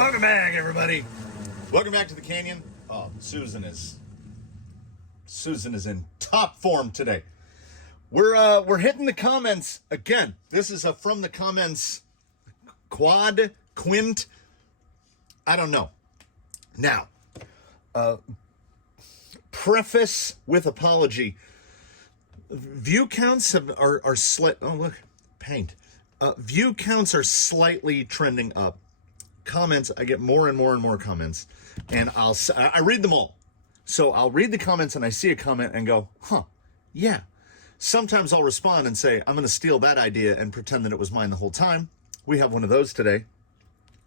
Welcome back, everybody. Welcome back to the canyon. Oh, Susan is in top form today. We're hitting the comments again. This is from the comments. Quint. I don't know. Now, preface with apology. View counts are slight. Oh, look, paint. View counts are slightly trending up. Comments, I get more and more and more comments, and I read them all. So I'll read the comments and I see a comment and go, huh, yeah. Sometimes I'll respond and say, I'm going to steal that idea and pretend that it was mine the whole time. We have one of those today.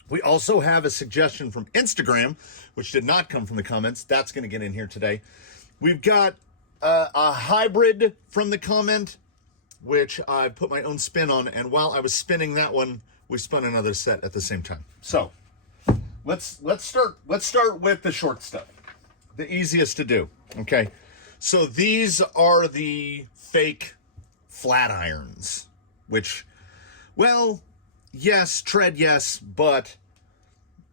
We also have a suggestion from Instagram, which did not come from the comments. That's going to get in here today. We've got a hybrid from the comment, which I put my own spin on. And while I was spinning that one, we spun another set at the same time. So let's start with the short stuff, the easiest to do. Okay. So these are the fake flat irons, which, well, yes, tread, yes, but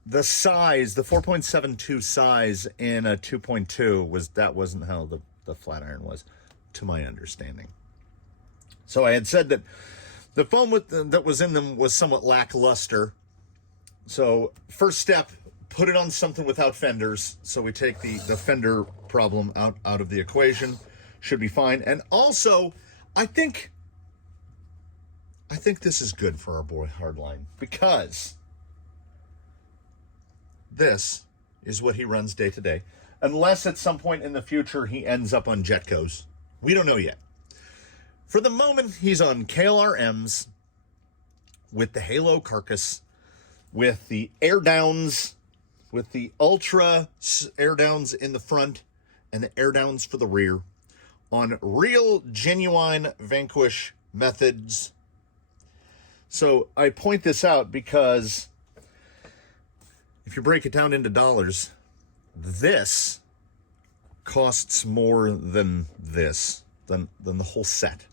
the size, the 4.72 size in a 2.2 wasn't how the flat iron was, to my understanding. So I had said that the foam that was in them was somewhat lackluster. So first step, put it on something without fenders. So we take the fender problem out of the equation. Should be fine. And also, I think this is good for our boy Hardline, because this is what he runs day to day. Unless at some point in the future he ends up on Jetco's. We don't know yet. For the moment, he's on KLRMs with the Halo carcass, with the air downs, with the ultra air downs in the front and the air downs for the rear, on real, genuine Vanquish methods. So I point this out because if you break it down into dollars, this costs more than the whole set.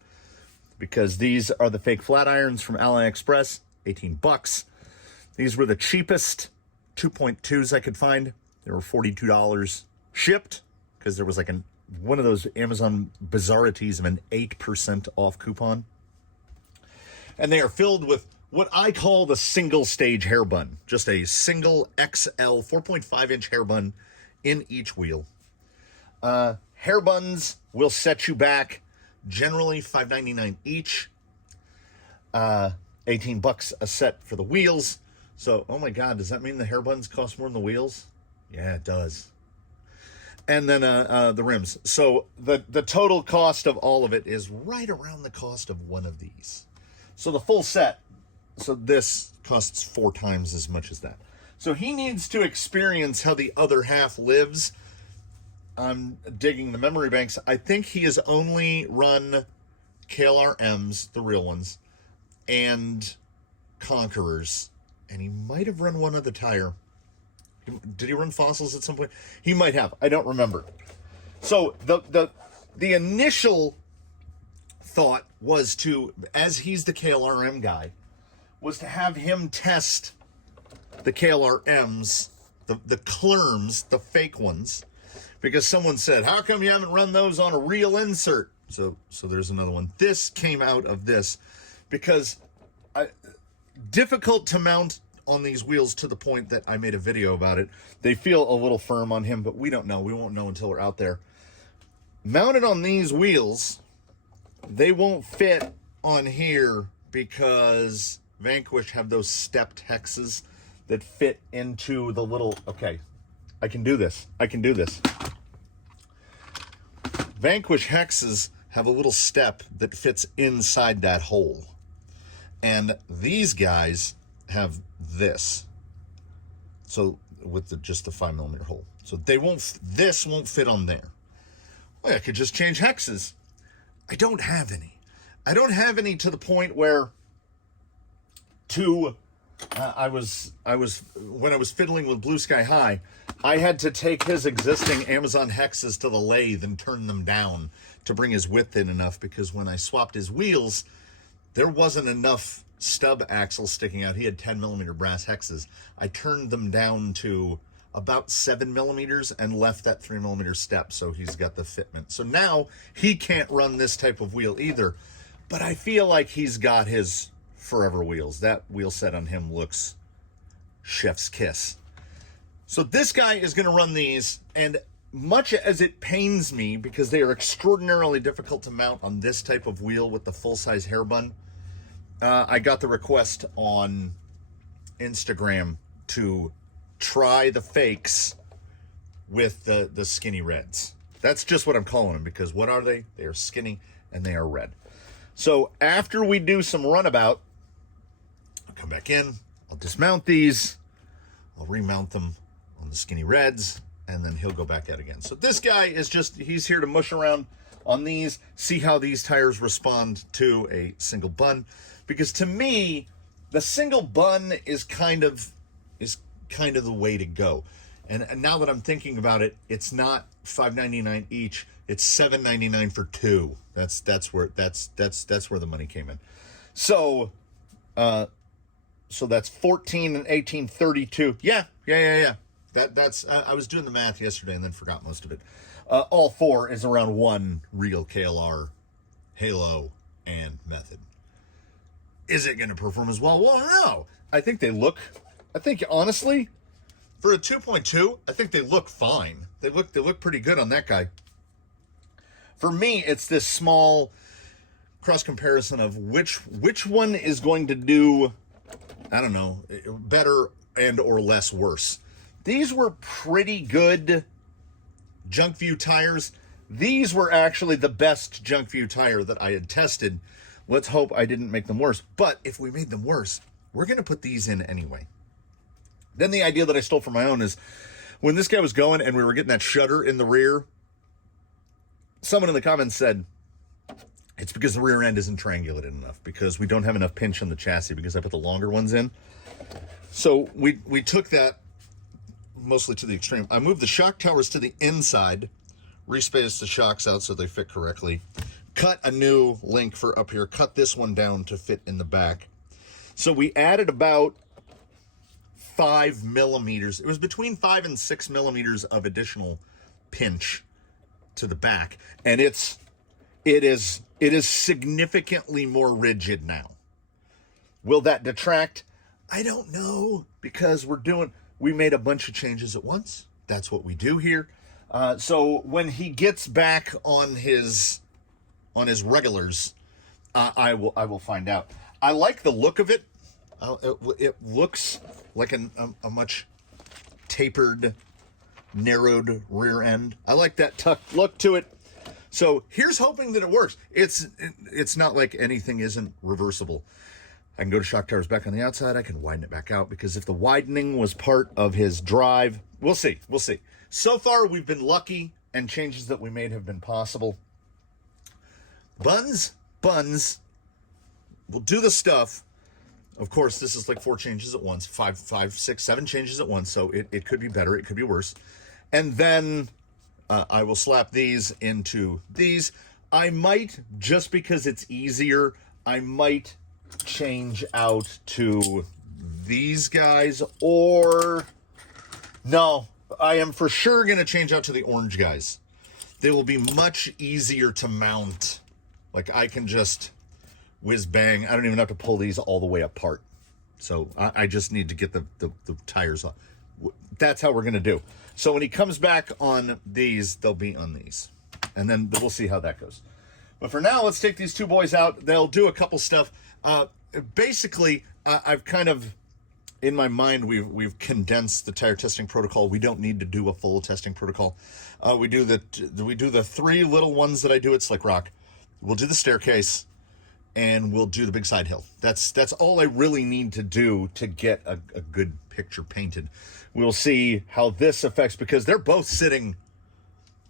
Because these are the fake flat irons from AliExpress, $18. These were the cheapest 2.2s I could find. They were $42 shipped, because there was like one of those Amazon bizarrities of an 8% off coupon. And they are filled with what I call the single stage hair bun. Just a single XL 4.5-inch hair bun in each wheel. Hair buns will set you back generally $5.99 each, $18 a set for the wheels. So, oh my God, does that mean the hair buns cost more than the wheels? Yeah, it does. And then the rims. So the total cost of all of it is right around the cost of one of these. So the full set, so this costs 4 times as much as that. So he needs to experience how the other half lives. I'm digging the memory banks. I think he has only run KLRMs, the real ones, and Conquerors, and he might have run one other tire. Did he run Fossils at some point? He might have. I don't remember. So the initial thought was to, as he's the KLRM guy, was to have him test the KLRMs, the Clerms, the fake ones, because someone said, how come you haven't run those on a real insert? So there's another one. This came out of this because difficult to mount on these wheels, to the point that I made a video about it. They feel a little firm on him, but we don't know. We won't know until we're out there. Mounted on these wheels, they won't fit on here because Vanquish have those stepped hexes that fit into the little, okay, I can do this. Vanquish hexes have a little step that fits inside that hole. And these guys have this. So with just the 5mm hole. So this won't fit on there. Well, I could just change hexes. I don't have any. I don't have any to the point where when I was fiddling with Blue Sky High, I had to take his existing Amazon hexes to the lathe and turn them down to bring his width in enough, because when I swapped his wheels, there wasn't enough stub axle sticking out. He had 10 millimeter brass hexes. I turned them down to about 7 millimeters and left that 3 millimeter step, so he's got the fitment. So now he can't run this type of wheel either, but I feel like he's got his forever wheels. That wheel set on him looks chef's kiss. So this guy is going to run these, and much as it pains me because they are extraordinarily difficult to mount on this type of wheel with the full-size hair bun, I got the request on Instagram to try the fakes with the skinny reds. That's just what I'm calling them, because what are they? They are skinny and they are red. So after we do some runabout, I'll come back in, I'll dismount these, I'll remount them on the skinny reds, and then he'll go back out again. So this guy is just, he's here to mush around on these, see how these tires respond to a single bun. Because to me, the single bun is kind of the way to go. And now that I'm thinking about it, it's not $5.99 each, it's $7.99 for two. That's where the money came in. So that's 14 and 18, 32. Yeah. That's I was doing the math yesterday and then forgot most of it. All four is around one real KLR, Halo, and Method. Is it going to perform as well? Well, no. I think honestly, for a 2.2, I think they look fine. They look pretty good on that guy. For me, it's this small cross comparison of which one is going to do, I don't know, better and or less worse. These were pretty good junk view tires. These were actually the best junk view tire that I had tested. Let's hope I didn't make them worse. But if we made them worse, we're going to put these in anyway. Then the idea that I stole from my own is when this guy was going and we were getting that shudder in the rear, someone in the comments said, it's because the rear end isn't triangulated enough, because we don't have enough pinch on the chassis because I put the longer ones in. So we took that mostly to the extreme. I moved the shock towers to the inside, respaced the shocks out so they fit correctly, cut a new link for up here, cut this one down to fit in the back. So we added about 5 millimeters. It was between 5 and 6 millimeters of additional pinch to the back, and it is significantly more rigid now. Will that detract? I don't know, because we made a bunch of changes at once. That's what we do here. So when he gets back on his regulars, I will find out. I like the look of it. It looks like a much tapered, narrowed rear end. I like that tucked look to it. So here's hoping that it works. It's not like anything isn't reversible. I can go to shock towers back on the outside. I can widen it back out, because if the widening was part of his drive, we'll see. So far, we've been lucky, and changes that we made have been possible. Buns. We'll do the stuff. Of course, this is like 4 changes at once, 5, 6, 7 changes at once. So it could be better. It could be worse. And then I will slap these into these. I might, just because it's easier, I might change out to these guys, or no, I am for sure going to change out to the orange guys. They will be much easier to mount. Like, I can just whiz bang. I don't even have to pull these all the way apart. So I just need to get the tires off. That's how we're going to do. So when he comes back on these, they'll be on these. And then we'll see how that goes. But for now, let's take these two boys out. They'll do a couple stuff. Basically, I've kind of, in my mind, we've condensed the tire testing protocol. We don't need to do a full testing protocol. We do the 3 little ones that I do at Slick Rock. We'll do the staircase, and we'll do the big side hill. That's all I really need to do to get a good picture painted. We'll see how this affects, because they're both sitting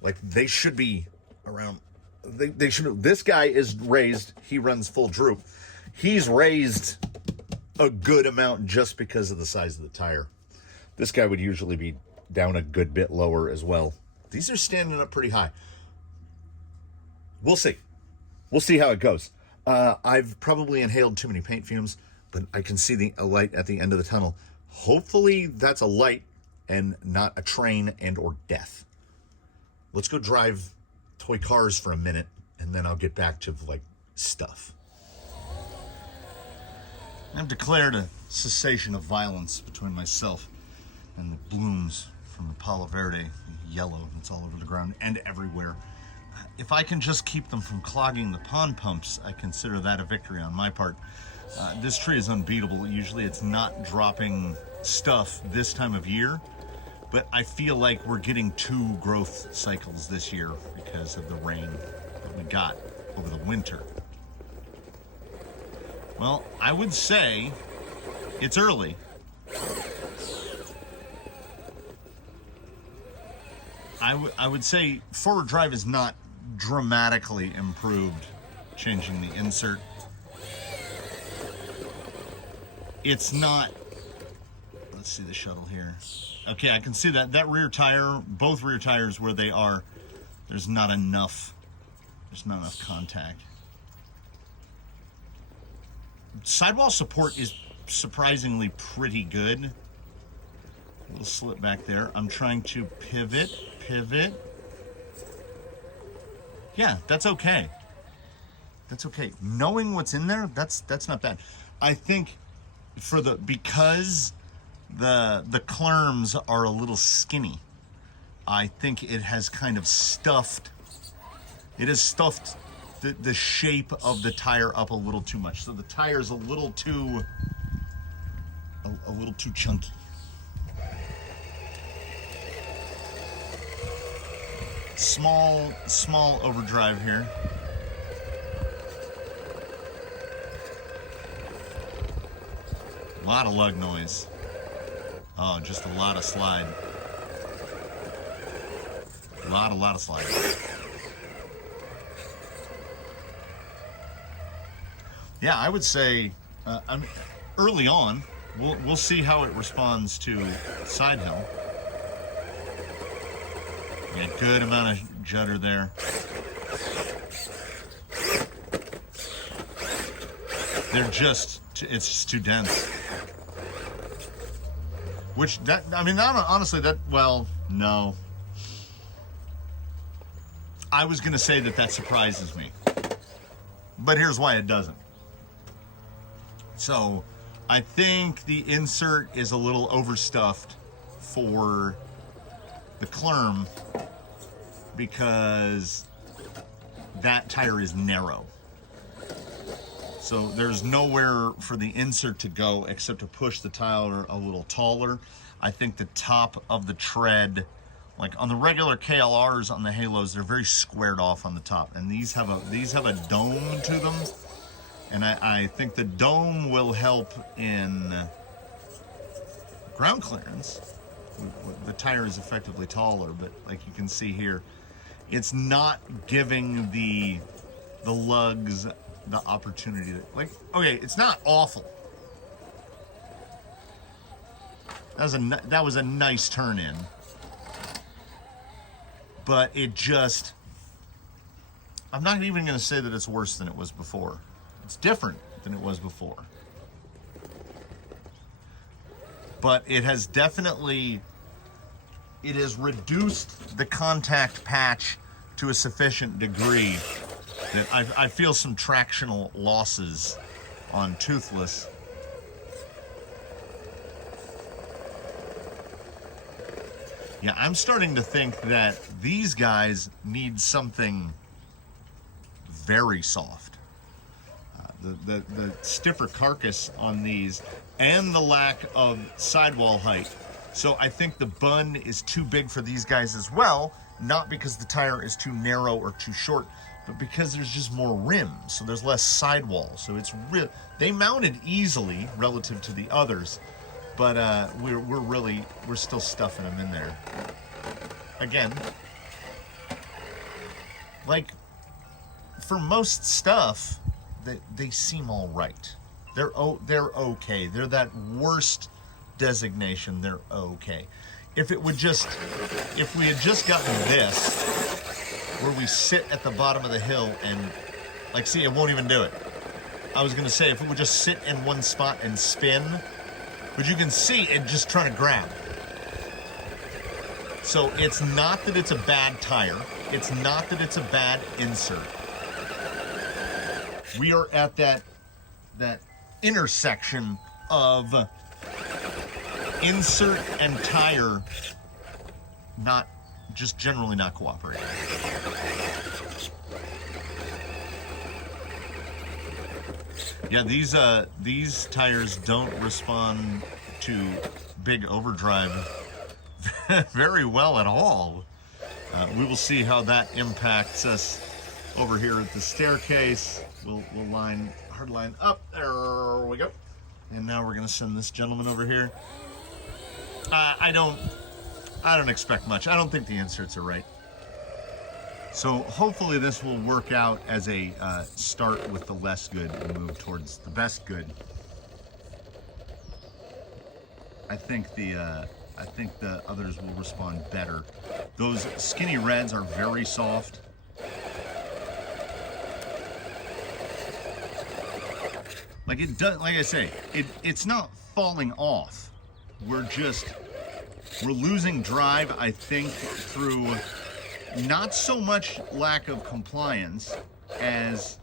like they should be around. They should. This guy is raised. He runs full droop. He's raised a good amount just because of the size of the tire. This guy would usually be down a good bit lower as well. These are standing up pretty high. We'll see. We'll see how it goes. I've probably inhaled too many paint fumes. but I can see a light at the end of the tunnel. Hopefully that's a light and not a train and or death. Let's go drive toy cars for a minute, and then I'll get back to like stuff. I've declared a cessation of violence between myself and the blooms from the Palo Verde yellow that's all over the ground and everywhere. If I can just keep them from clogging the pond pumps, I consider that a victory on my part. This tree is unbeatable. Usually it's not dropping stuff this time of year, but I feel like we're getting 2 growth cycles this year because of the rain that we got over the winter. Well, I would say it's early. I would say forward drive is not dramatically improved changing the insert. It's not, let's see the shuttle here. Okay, I can see that rear tire, both rear tires where they are, there's not enough contact. Sidewall support is surprisingly pretty good. A little slip back there. I'm trying to pivot. Yeah, that's okay. That's okay. Knowing what's in there, that's not bad. I think because the clerms are a little skinny, I think it has kind of stuffed. It has stuffed the shape of the tire up a little too much. So the tire's a little too chunky. Small overdrive here. A lot of lug noise. Oh, just a lot of slide. A lot of slide. Yeah, I would say, early on, we'll see how it responds to side hill. Yeah, good amount of judder there. It's just too dense. Honestly, no. I was gonna say that surprises me, but here's why it doesn't. So, I think the insert is a little overstuffed for the clerm because that tire is narrow. So there's nowhere for the insert to go except to push the tire a little taller. I think the top of the tread, like on the regular KLRs on the Halos, they're very squared off on the top, and these have a dome to them, and I think the dome will help in ground clearance. The tire is effectively taller, but like you can see here, it's not giving the lugs the opportunity to, okay, it's not awful. That was a nice turn in, but it just, I'm not even going to say that it's worse than it was before. It's different than it was before. But it has reduced the contact patch to a sufficient degree that I feel some tractional losses on Toothless. Yeah, I'm starting to think that these guys need something very soft. The stiffer carcass on these and the lack of sidewall height. So I think the bun is too big for these guys as well, not because the tire is too narrow or too short, but because there's just more rim, so there's less sidewall. So it's they mounted easily relative to the others, but we're still stuffing them in there. Again, like for most stuff, they seem all right. They're okay. They're that worst designation. They're okay. If we had just gotten this, where we sit at the bottom of the hill and, see, it won't even do it. I was gonna say if it would just sit in one spot and spin, but you can see it just trying to grab. So it's not that it's a bad tire. It's not that it's a bad insert. We are at that intersection of insert and tire not just generally not cooperating. Yeah, these tires don't respond to big overdrive very well at all. We will see how that impacts us over here at the staircase. We'll hard line up. There we go. And now we're gonna send this gentleman over here. I don't expect much. I don't think the inserts are right. So hopefully this will work out as a start with the less good and move towards the best good. I think the others will respond better. Those skinny reds are very soft. Like it does, like I say, it's not falling off. We're losing drive, I think, through not so much lack of compliance as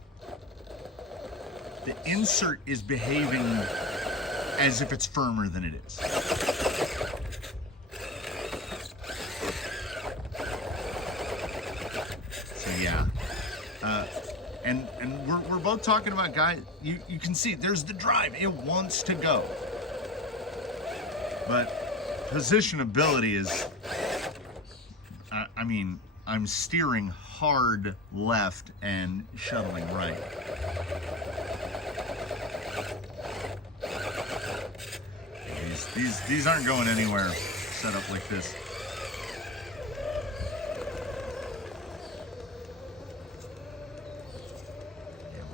the insert is behaving as if it's firmer than it is. So yeah, and we're both talking about guys. You can see there's the drive. It wants to go, but positionability is. I mean, I'm steering hard left and shuttling right. These aren't going anywhere set up like this.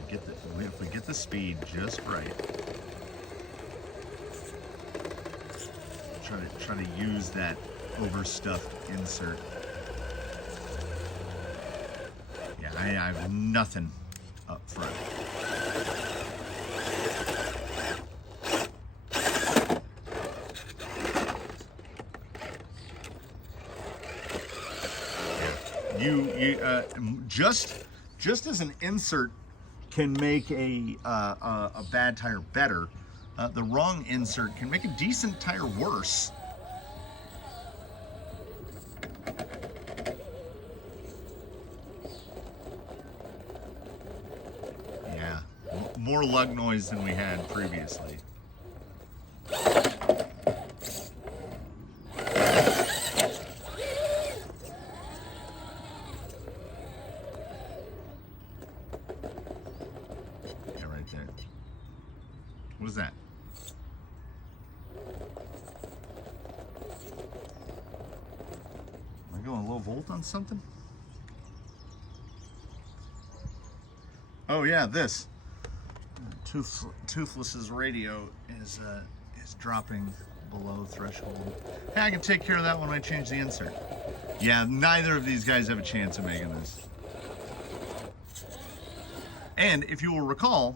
Yeah, if we get the speed just right. Try to use that overstuffed insert. Yeah, I have nothing up front. Just as an insert can make a bad tire better, the wrong insert can make a decent tire worse. Yeah, more lug noise than we had previously. What is that? Am I going low volt on something? Oh yeah, this. Toothless's radio is dropping below threshold. Hey, I can take care of that when I change the insert. Yeah, neither of these guys have a chance of making this. And if you will recall,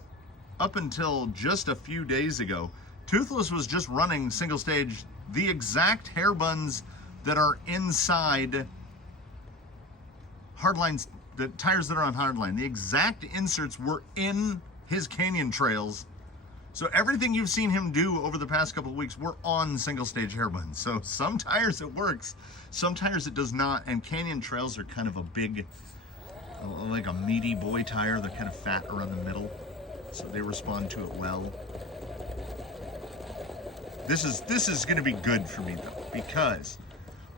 up until just a few days ago, Toothless was just running single stage, the exact hair buns that are inside hardlines, the tires that are on hardline. The exact inserts were in his Canyon trails. So everything you've seen him do over the past couple of weeks were on single stage hair buns. So some tires it works, some tires it does not. And Canyon trails are kind of a big, like a meaty boy tire. They're kind of fat around the middle, so they respond to it well. This is going to be good for me though, because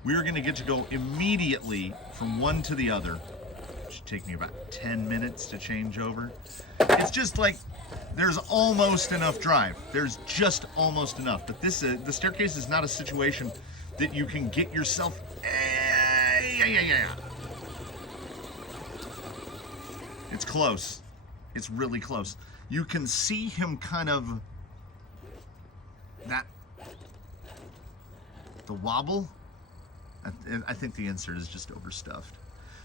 we're going to get to go immediately from one to the other. It should take me about 10 minutes to change over. It's just like there's almost enough drive. There's just almost enough. But this the staircase is not a situation that you can get yourself. It's close. It's really close. You can see him kind of the wobble. I think the insert is just overstuffed.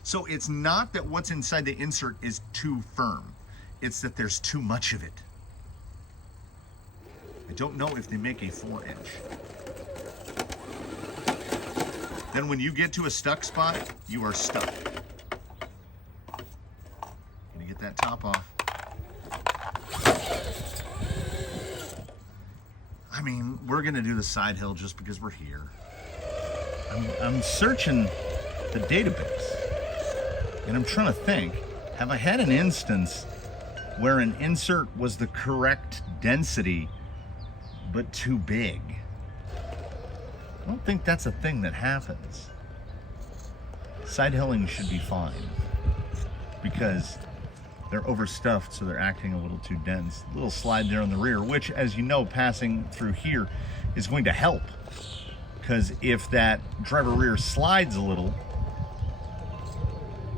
So it's not that what's inside the insert is too firm. It's that there's too much of it. I don't know if they make a 4-inch. Then when you get to a stuck spot, you are stuck. Gonna get that top off. I mean, we're gonna do the side hill just because we're here. I'm searching the database, and I'm trying to think, have I had an instance where an insert was the correct density, but too big? I don't think that's a thing that happens. Side hilling should be fine because they're overstuffed, so they're acting a little too dense. A little slide there on the rear, which, as you know, passing through here is going to help, because if that driver rear slides a little,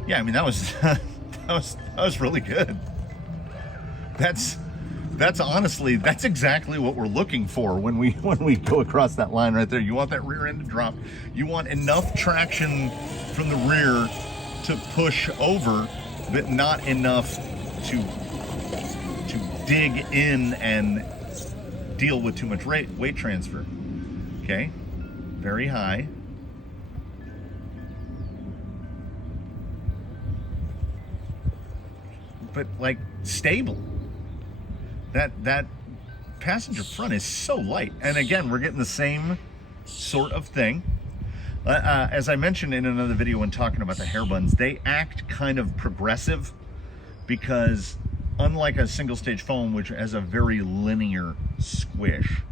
yeah, I mean, that was that was really good. That's honestly, that's exactly what we're looking for when we go across that line right there. You want that rear end to drop. You want enough traction from the rear to push over, but not enough to dig in and deal with too much weight transfer. Okay, very high. But like stable. That passenger front is so light. And again, we're getting the same sort of thing. As I mentioned in another video when talking about the hair buns, they act kind of progressive because unlike a single stage foam, which has a very linear squish,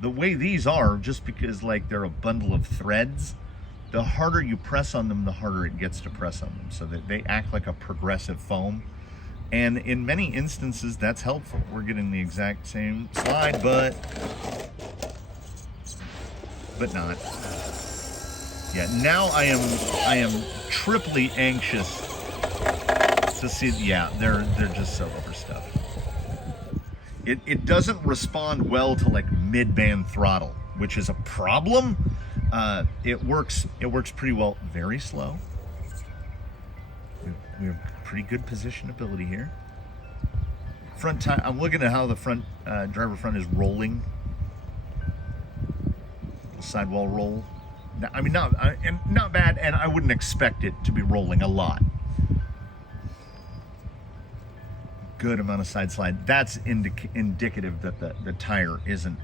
the way these are, just because like they're a bundle of threads, the harder you press on them, the harder it gets to press on them. So that they act like a progressive foam. And in many instances, that's helpful. We're getting the exact same slide, but not. Yeah, now I am triply anxious to see. Yeah, they're just so overstuffed. It doesn't respond well to like mid-band throttle, which is a problem. It works pretty well. Very slow. We have pretty good positionability here. Front tire, I'm looking at how the front driver front is rolling. Sidewall roll. I mean, not bad, and I wouldn't expect it to be rolling a lot. Good amount of side slide. That's indicative that the tire isn't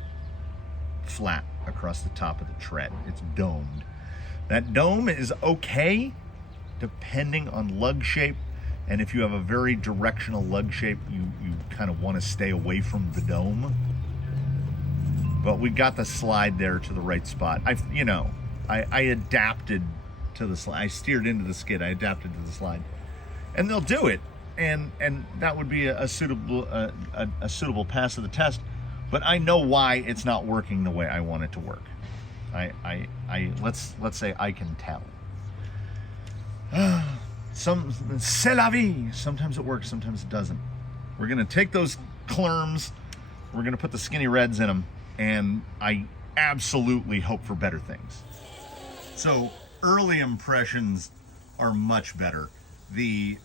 flat across the top of the tread. It's domed. That dome is okay, depending on lug shape, and if you have a very directional lug shape, you kind of want to stay away from the dome. But we got the slide there to the right spot. I adapted to the slide. I steered into the skid. I adapted to the slide, and they'll do it, and that would be a suitable pass of the test. But I know why it's not working the way I want it to work. Let's say I can tell. C'est la vie. Sometimes it works, sometimes it doesn't. We're gonna take those clerms, we're gonna put the skinny reds in them, and I absolutely hope for better things. So early impressions are much better. The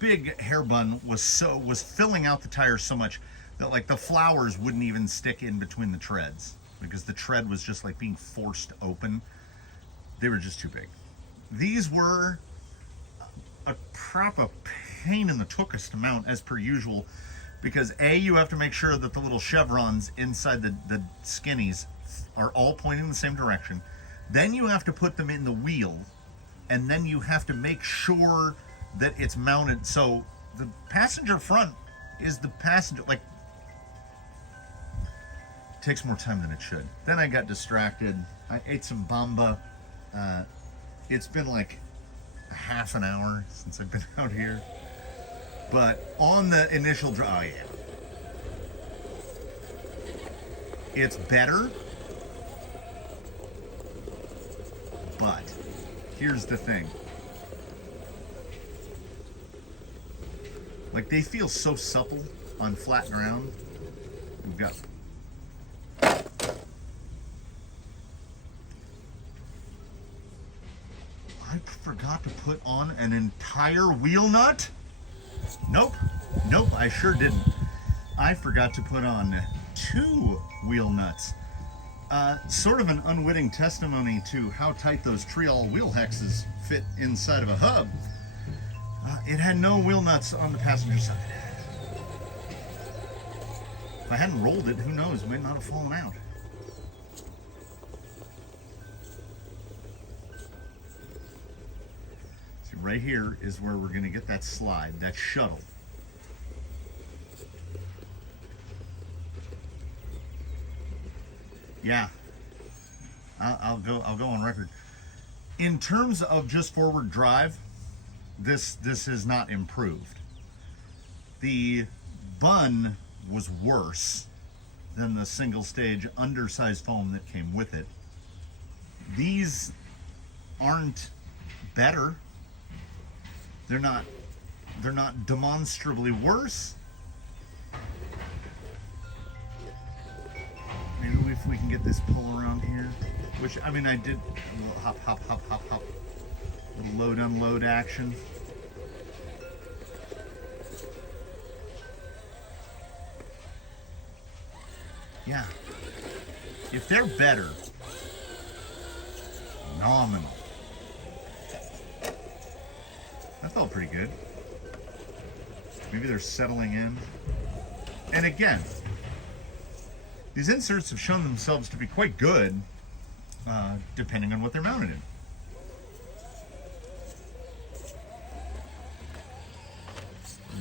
big hair bun was filling out the tire so much that like the flowers wouldn't even stick in between the treads because the tread was just like being forced open. They were just too big. These were a proper pain in the tuchus to mount as per usual, because you have to make sure that the little chevrons inside the skinnies are all pointing in the same direction. Then you have to put them in the wheel, and then you have to make sure that it's mounted. So the passenger front is the passenger, like, takes more time than it should. Then I got distracted. I ate some bamba. It's been like a half an hour since I've been out here. But on the initial draw, it's better. But here's the thing. Like, they feel so supple on flat ground. We've got I forgot to put on an entire wheel nut. Nope, I sure didn't. I forgot to put on 2 wheel nuts. Sort of an unwitting testimony to how tight those Triol wheel hexes fit inside of a hub. It had no wheel nuts on the passenger side. If I hadn't rolled it, who knows, it might not have fallen out. See, right here is where we're going to get that slide, that shuttle. Yeah, I'll go on record. In terms of just forward drive, this has not improved. The bun was worse than the single stage undersized foam that came with it. These aren't better. They're not demonstrably worse. Maybe if we can get this pull around here, which, I mean, I did a little hop, hop, hop, hop, hop, little load, unload action. Yeah, if they're better, phenomenal. That felt pretty good. Maybe they're settling in. And again, these inserts have shown themselves to be quite good, depending on what they're mounted in.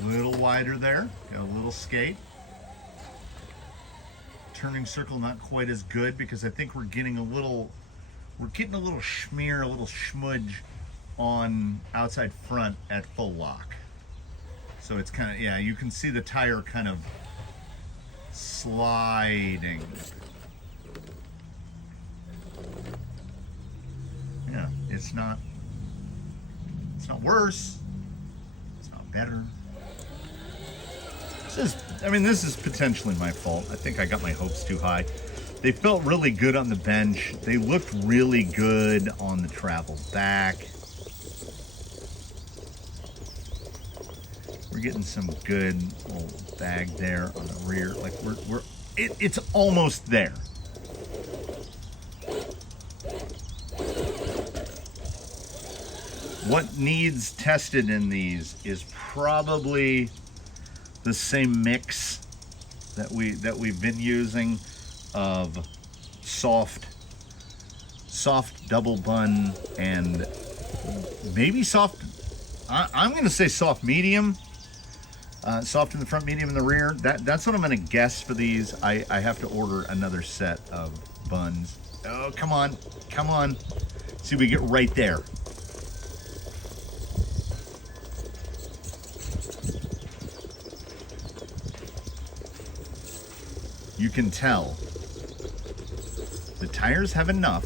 A little wider there, got a little skate. Turning circle not quite as good because I think we're getting a little schmear, a little schmudge on outside front at full lock. So it's kind of, yeah, you can see the tire kind of sliding. Yeah, it's not worse. It's not better. This is potentially my fault. I think I got my hopes too high. They felt really good on the bench. They looked really good on the travel back. We're getting some good little bag there on the rear. Like it's almost there. What needs tested in these is probably the same mix that we've been using of soft double bun and maybe soft. I'm going to say soft medium. Soft in the front, medium in the rear. That's what I'm going to guess for these. I have to order another set of buns. Oh, come on. See, we get right there. You can tell the tires have enough.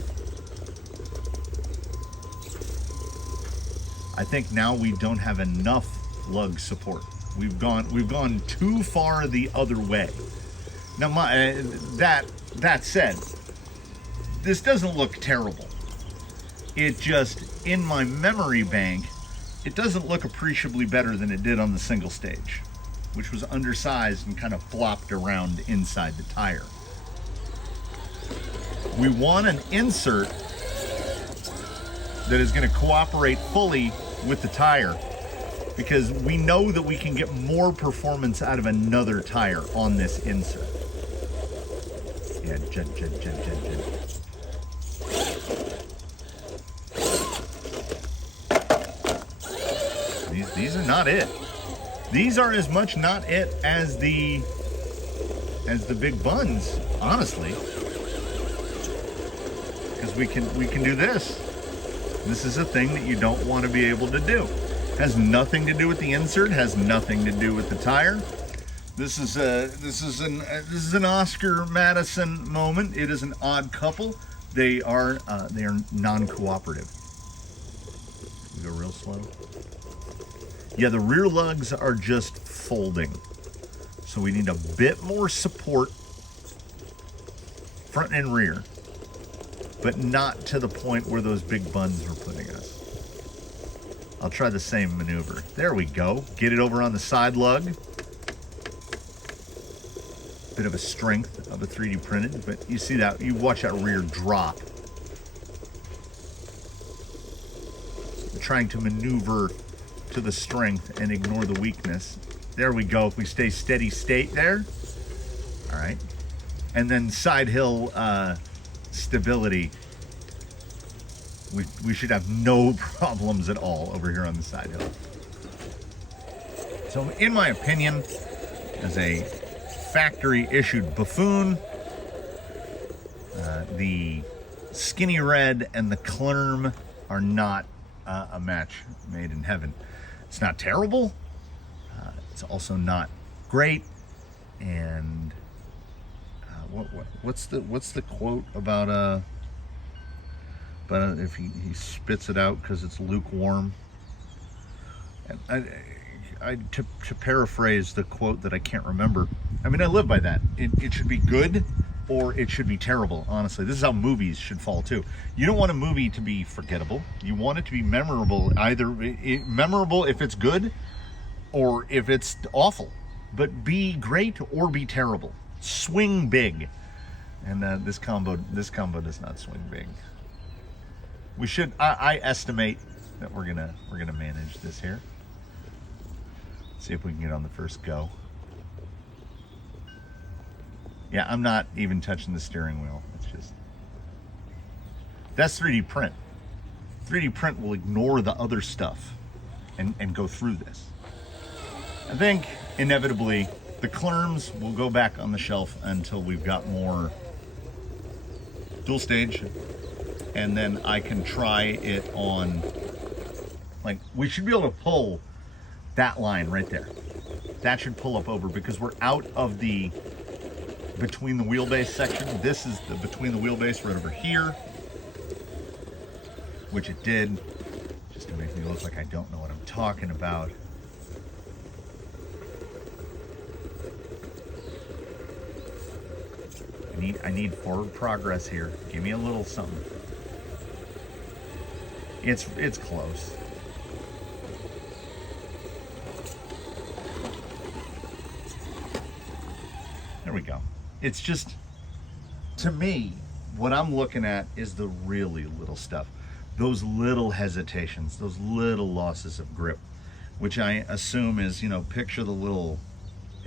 I think now we don't have enough lug support. We've gone too far the other way. Now, that said, this doesn't look terrible. It just, in my memory bank, it doesn't look appreciably better than it did on the single stage, which was undersized and kind of flopped around inside the tire. We want an insert that is going to cooperate fully with the tire, because we know that we can get more performance out of another tire on this insert. Yeah, gent. These are not it. These are as much not it as the big buns, honestly. Because we can do this. This is a thing that you don't want to be able to do. Has nothing to do with the insert, has nothing to do with the tire. This is an Oscar Madison moment. It is an odd couple. They are non-cooperative. We go real slow. Yeah, the rear lugs are just folding. So we need a bit more support, front and rear, but not to the point where those big buns were putting us. I'll try the same maneuver. There we go. Get it over on the side lug. bit of a strength of a 3D printed, but you see that, you watch that rear drop. Trying to maneuver to the strength and ignore the weakness. There we go. If we stay steady state there. All right. And then side hill stability. We should have no problems at all over here on the side hill. So in my opinion, as a factory issued buffoon, the Skinny Red and the Clerm are not a match made in heaven. It's not terrible. It's also not great. And what's the quote about if he spits it out because it's lukewarm? And to paraphrase the quote that I can't remember, I mean, I live by that. It should be good or it should be terrible, honestly. This is how movies should fall, too. You don't want a movie to be forgettable. You want it to be memorable, either memorable if it's good or if it's awful. But be great or be terrible. Swing big. And this combo does not swing big. We should, I estimate that we're gonna manage this here. See if we can get on the first go. Yeah, I'm not even touching the steering wheel. It's just, that's 3D print. 3D print will ignore the other stuff and go through this. I think inevitably the Clerms will go back on the shelf until we've got more dual stage, and then I can try it on, like, we should be able to pull that line right there. That should pull up over because we're out of the between the wheelbase section. This is the between the wheelbase right over here, which it did, just to make me look like I don't know what I'm talking about. I need forward progress here. Give me a little something. It's close. There we go. It's just, to me, what I'm looking at is the really little stuff. Those little hesitations, those little losses of grip, which I assume is, picture the little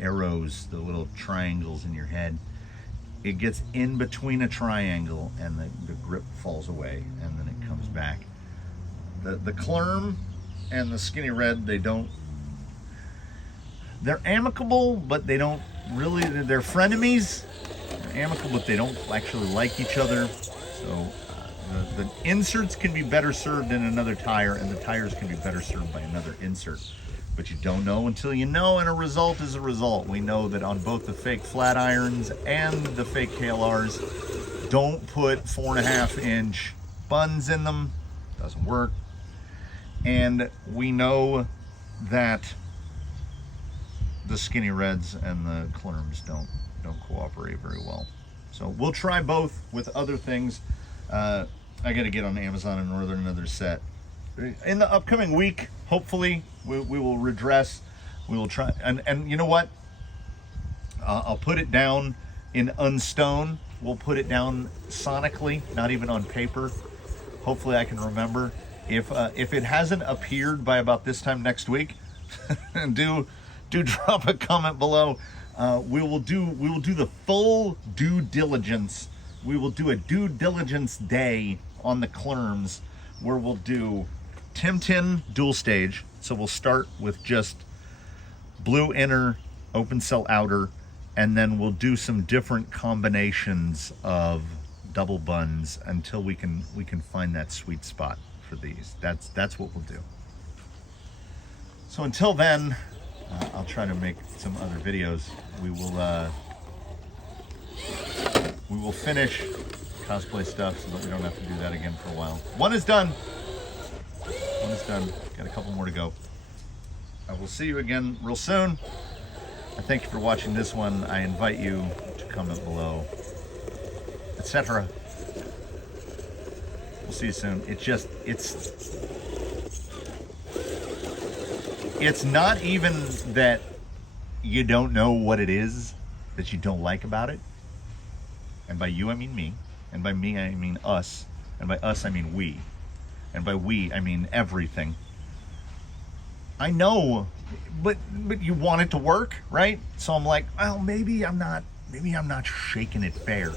arrows, the little triangles in your head. It gets in between a triangle and the grip falls away and then it comes back. The Clerm and the Skinny Red, they're amicable, but they don't really, they're frenemies. They're amicable, but they don't actually like each other. So the inserts can be better served in another tire, and the tires can be better served by another insert. But you don't know until you know, and a result is a result. We know that on both the fake flat irons and the fake KLRs, don't put 4.5-inch buns in them. Doesn't work. And we know that the Skinny Reds and the Clerms don't cooperate very well. So we'll try both with other things. I got to get on Amazon and order another set. In the upcoming week, hopefully, we will redress. We will try, and you know what? I'll put it down in unstone. We'll put it down sonically, not even on paper. Hopefully I can remember. If it hasn't appeared by about this time next week, do drop a comment below. We will do the full due diligence. We will do a due diligence day on the Clerms, where we'll do Tim dual stage. So we'll start with just blue inner, open cell outer, and then we'll do some different combinations of double buns until we can find that sweet spot for these. That's what we'll do. So until then, I'll try to make some other videos. We will finish cosplay stuff so that we don't have to do that again for a while. One is done. Got a couple more to go. I will see you again real soon. I thank you for watching this one. I invite you to comment below, etc. We'll see you soon. It's not even that you don't know what it is. that you don't like about it, and by you I mean me, and by me I mean us, and by us I mean we, and by we I mean everything. I know, but you want it to work, right? So I'm like, well, maybe I'm not shaking it fair.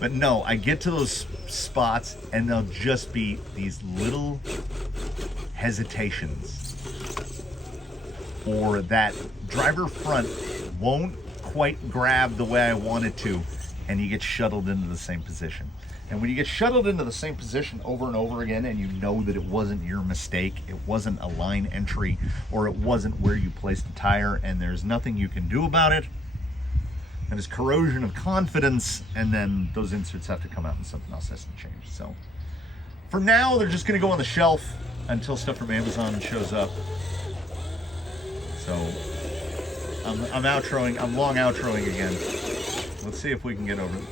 But no, I get to those spots and there'll just be these little hesitations, or that driver front won't quite grab the way I want it to, and you get shuttled into the same position. And when you get shuttled into the same position over and over again, and you know that it wasn't your mistake, it wasn't a line entry, or it wasn't where you placed the tire, and there's nothing you can do about it, and it's corrosion of confidence, and then those inserts have to come out and something else has to change. So for now, they're just gonna go on the shelf until stuff from Amazon shows up. So I'm outroing, I'm long outroing again. Let's see if we can get over it.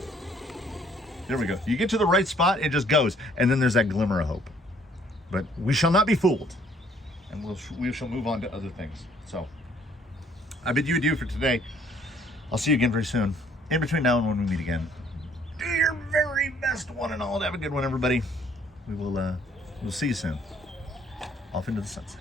There we go. You get to the right spot, it just goes. And then there's that glimmer of hope. But we shall not be fooled. And we shall move on to other things. So I bid you adieu for today. I'll see you again very soon. In between now and when we meet again, do your very best, one and all. Have a good one, everybody. We'll see you soon. Off into the sunset.